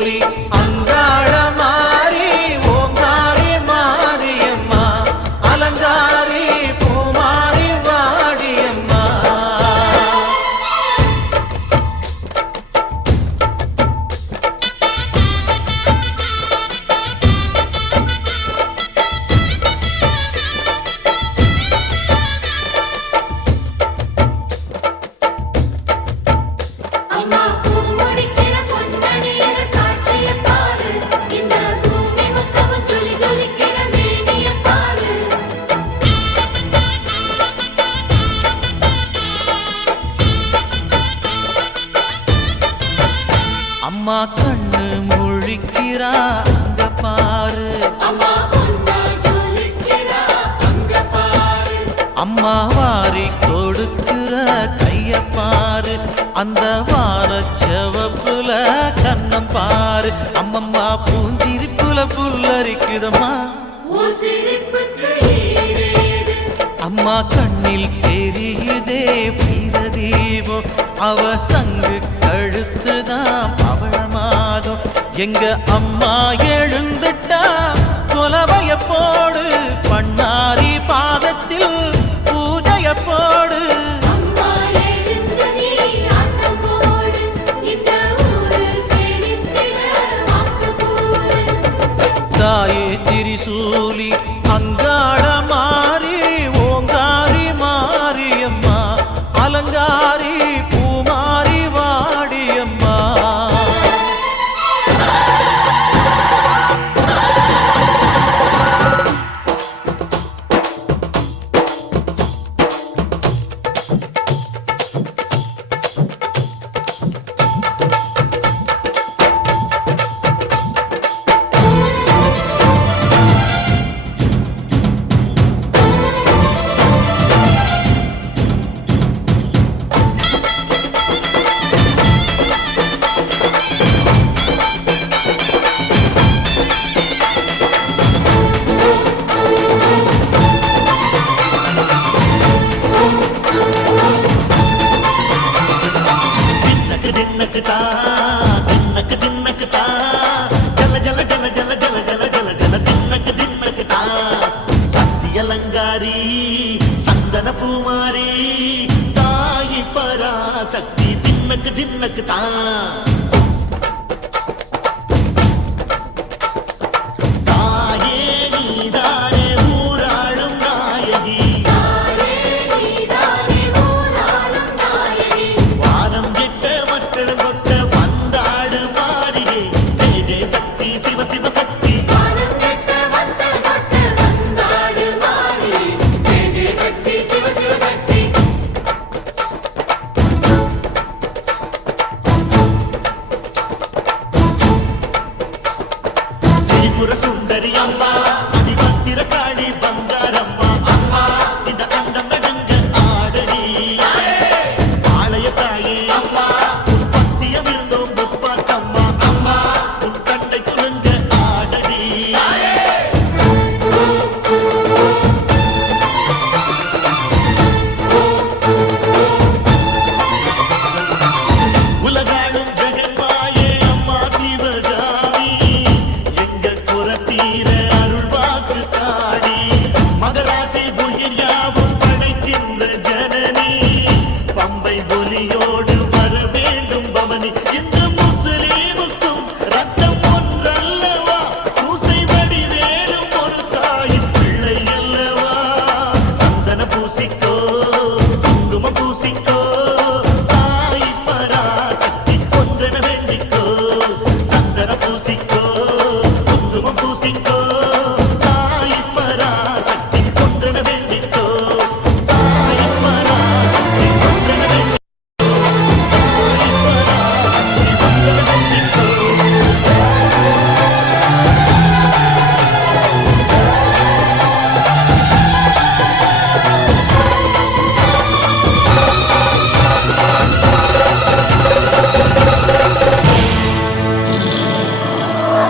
திரிசூலி அங்காள மாறி ஓங்காரி மாரியம்மா அலங்காரி பூமாரி வாடியம்மா. அம்மா கண்ணு முழிக்கிறா அங்க பாரு, அம்மா வாரி கொடுக்கிற கைய பாரு, அந்த வார செவப்புல கண்ணம் பாரு. அம்மம்மா பூஞ்சிரிப்புல புல்லரிக்குதம்மா, அம்மா கண்ணில் தெரியுதே வீரதீபம், அவ சங்கு கழுத்துதான் பவளமாகும். எங்க அம்மா எழுந்துட்டா கொலவைய போடு, பண்ணாரி பாதத்தில் பூஜைய போடு. தாயே திரிசூலி அங்காள மாறி ஓங்காரி மாரியம்மா அலங்காரி பூமாரி வாடியம்மா. அலங்காரி சந்தன பூமாரி தாயி பராசக்தி தின்னக்கு தின்னக்கு தான். சுந்தரி அம்மா